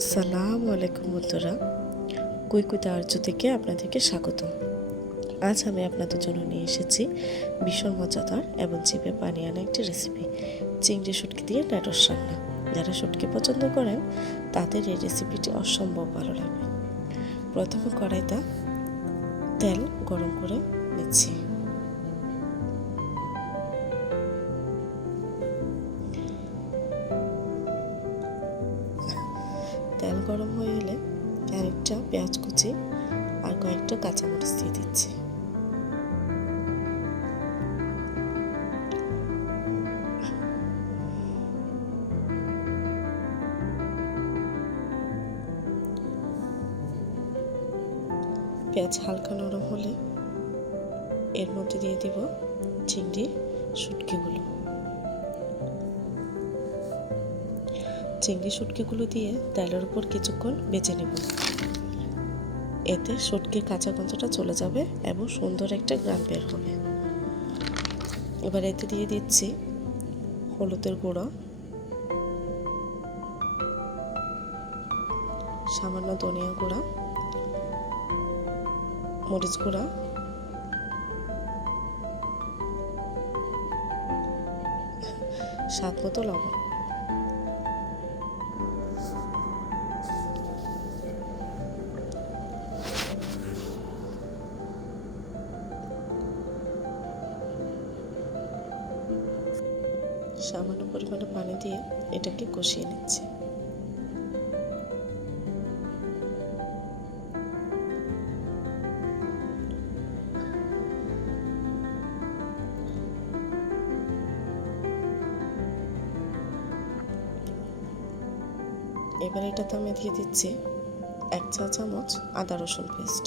আসসালামু আলাইকুম বন্ধুরা, কুইকুইতে আর্য থেকে আপনাদেরকে স্বাগত। আজ আমি আপনাদের জন্য নিয়ে এসেছি ভীষণ মজাদার এবং জিভে পানি আনা একটি রেসিপি, চিংড়ি শুটকি দিয়ে ঢ্যাঁড়স রান্না। যারা শুটকি পছন্দ করেন তাদের এই রেসিপিটি অসম্ভব ভালো লাগবে। প্রথমে কড়াইতে তেল গরম করে নিচ্ছি। তেল গরম হয়ে এলে আরেকটা পেঁয়াজ কুচি আর কয়েকটা কাঁচামরিচ দিয়ে দিচ্ছি। পেঁয়াজ হালকা নরম হলে এর মধ্যে দিয়ে দিব চিংড়ির শুটকিগুলো। চিংড়ি শুটকিগুলো দিয়ে তেলের উপর কিছুক্ষণ বেজে নেব। এতে শুটকির কাঁচা গন্ধটা চলে যাবে এবং সুন্দর একটা ঘ্রাণ বের হবে। এবার এতে দিয়ে দিচ্ছি হলুদের গুঁড়ো, সামান্য ধনিয়া গুঁড়া, মরিচ গুঁড়া, স্বাদ মতো লবণ। সামান্য পরিমাণে পানি দিয়ে এটাকে কষিয়ে নিচ্ছি। এবার এটাতে আমি দিয়ে দিচ্ছি 1 চা চামচ আদা রসুন পেস্ট।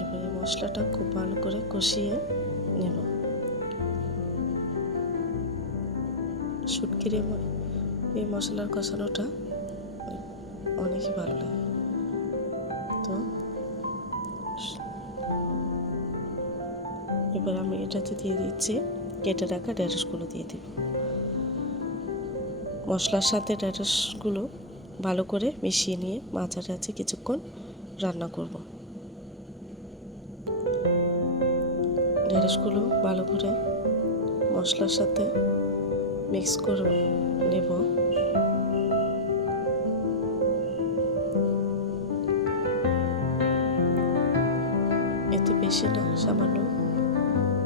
এবার এই মশলাটা খুব ভালো করে কষিয়ে নেব। শুটকির এই মশলার কষানোটা অনেকই ভালো লাগে। তো এবার আমি এটাতে দিয়ে দিচ্ছি কেটে রাখা ঢ্যাঁড়সগুলো দিয়ে দেব। মশলার সাথে ঢ্যাঁড়সগুলো ভালো করে মিশিয়ে নিয়ে মাঝামাঝি কিছুক্ষণ রান্না করব। ঢ্যাঁড়সগুলো ভালো করে মশলার সাথে মিক্স করে নেব। এতে বেশি না, সামান্য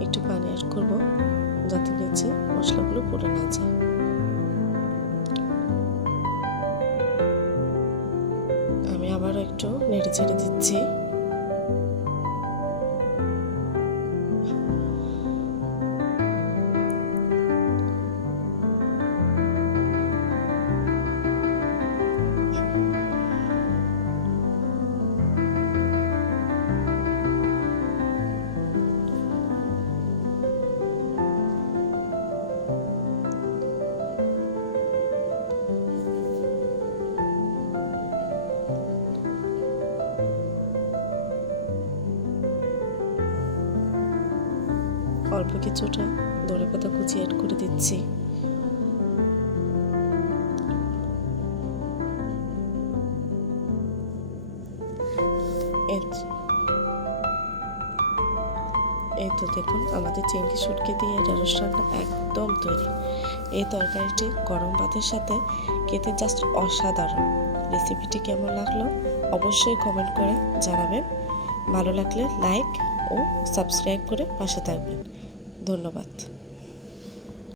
একটু পানি অ্যাড করব যাতে নিচে মশলাগুলো পুড়ে না যায়। আমি আবারও একটু নেড়ে চেড়ে দিচ্ছি। অল্প কিছুটা ধনেপাতা কুচি অ্যাড করে দিচ্ছি। এই তো দেখুন, আমাদের চিংড়ি শুটকি দিয়ে ঢ্যাঁড়স রান্না একদম তৈরি। এই তরকারিটি গরম ভাতের সাথে খেতে জাস্ট অসাধারণ। রেসিপিটি কেমন লাগলো অবশ্যই কমেন্ট করে জানাবেন। ভালো লাগলে লাইক ও সাবস্ক্রাইব করে পাশে থাকবেন। ধন্যবাদ।